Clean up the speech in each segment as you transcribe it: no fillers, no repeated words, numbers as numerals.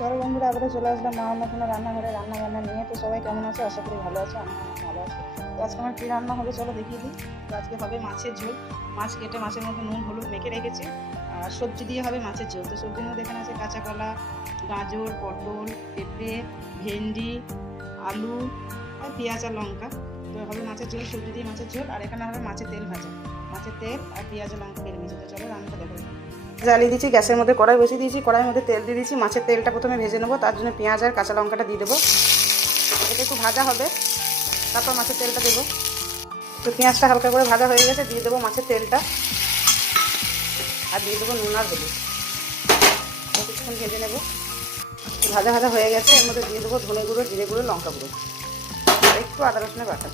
চলো বন্ধুরা, আবারও চলে আসলাম মা অন্নপূর্ণা রান্নাঘরে রান্নাবান্না নিয়ে। তো সবাই কেমন আছে? আশা করি ভালো আছে, আমি অনেক ভালো আছি। তো আজকে আমার কী রান্না হবে চলো দেখিয়ে দিই। তো আজকে হবে মাছের ঝোল। মাছ কেটে মাছের মধ্যে নুন হলুদ মেখে রেখেছি, আর সবজি দিয়ে হবে মাছের ঝোল। তো সবজির মধ্যে এখানে আছে কাঁচা কলা, গাজর, পটল, পেঁপে, ভেন্ডি, আলু আর পেঁয়াজ আর লঙ্কা। তো হবে মাছের ঝোল, সবজি দিয়ে মাছের ঝোল। আর এখানে হবে মাছের তেল ভাজা, মাছের তেল আর পেঁয়াজ আর লঙ্কা কেটে নিয়েছি। তো চলো রান্নাটা দেখো। জ্বালিয়ে দিচ্ছি, গ্যাসের মধ্যে কড়াই বসিয়ে দিয়েছি, কড়াইয়ের মধ্যে তেল দিয়ে দিচ্ছি। মাছের তেলটা প্রথমে ভেজে নেবো, তার জন্য পেঁয়াজ আর কাঁচা লঙ্কাটা দিয়ে দেবো। এটা একটু ভাজা হবে, তারপর মাছের তেলটা দেবো। তো পেঁয়াজটা হালকা করে ভাজা হয়ে গেছে, দিয়ে দেবো মাছের তেলটা আর দিয়ে দেবো নুন আর হলুদ। কিছুক্ষণ ভেজে নেবো। ভাজা ভাজা হয়ে গেছে, এর মধ্যে দিয়ে দেবো ধনে গুঁড়ো, জিরে গুঁড়ো, লঙ্কা গুঁড়ো আর একটু আদা রসুনের বাটা।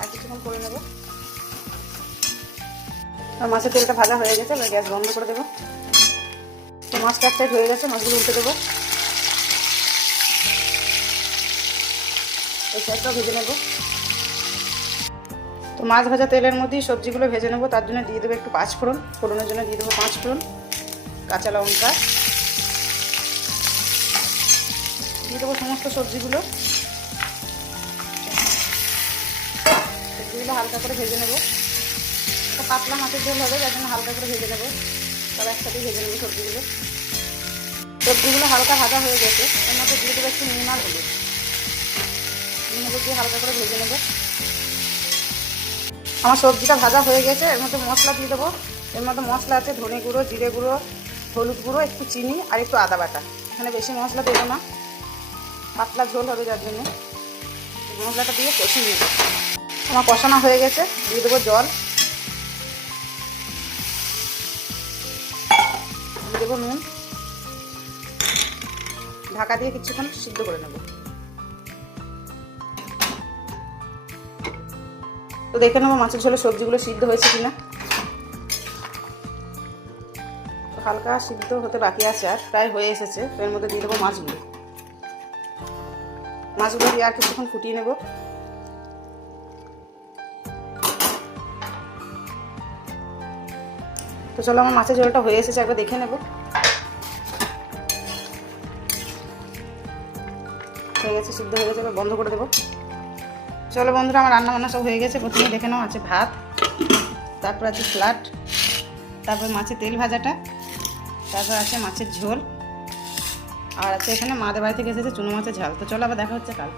আর কিছুক্ষণ করে নেবো। আর মাছের তেলটা ভাজা হয়ে গেছে, এবার গ্যাস বন্ধ করে দেবো। তো মাছটা এক সাইড হয়ে গেছে, মাছগুলো উল্টে দেবো। এই সাইডটাও ভেজে নেবো। তো মাছ ভাজা তেলের মধ্যেই সবজিগুলো ভেজে নেবো, তার জন্য দিয়ে দেবো একটু পাঁচফোড়ন। ফোড়নের জন্য দিয়ে দেবো পাঁচফোড়ন, কাঁচা লঙ্কা, দিয়ে দেবো সমস্ত সবজিগুলো হালকা করে ভেজে নেবো। পাতলা মাছের ঝোল হবে, যার জন্য হালকা করে ভেজে নেবো। তবে একসাথেই ভেজে নেবো সবজিগুলো। সবজিগুলো হালকা ভাজা হয়ে গেছে, এর মধ্যে দিয়ে দেবো একটু নুন আর হলুদ। নুন হলুদ দিয়ে হালকা করে ভেজে নেবো। আমার সবজিটা ভাজা হয়ে গেছে, এর মধ্যে মশলা দিয়ে দেবো। এর মধ্যে মশলা আছে ধনে গুঁড়ো, জিরে গুঁড়ো, হলুদ গুঁড়ো, একটু চিনি আর একটু আদা বাটা। এখানে বেশি মশলা দেবো না, পাতলা ঝোল হবে, যার জন্য মশলাটা দিয়ে কষিয়ে নেবো। আমার কষানো হয়ে গেছে, দিয়ে দেবো জল, দিয়ে দেবো নুন, ঢাকা দিয়ে কিছুক্ষণ সিদ্ধ করে নেব। তো দেখে নেবো মাছের ঝোলে সবজিগুলো সিদ্ধ হয়েছে কিনা। হালকা সিদ্ধ হতে বাকি আছে, আর প্রায় হয়ে এসেছে। তো এর মধ্যে দিয়ে দেবো মাছগুলো। মাছগুলো দিয়ে আর কিছুক্ষণ ফুটিয়ে নেব। তো চলো আমার মাছের ঝোলটা হয়ে এসেছে, একবার দেখে নেব। হয়ে গেছে, সিদ্ধ হয়ে গেছে, এবার বন্ধ করে দেবো। চলো বন্ধুরা, আমার রান্না বান্না সব হয়ে গেছে। প্রথমে দেখে নাও, আছে ভাত, তারপর আছে স্যালাড, তারপর মাছের তেল ভাজাটা, তারপর আছে মাছের ঝোল, আর আছে এখানে মাদের বাড়ি থেকে এসেছে চুনো মাছের ঝাল। তো চলো আবার দেখা হচ্ছে কাল।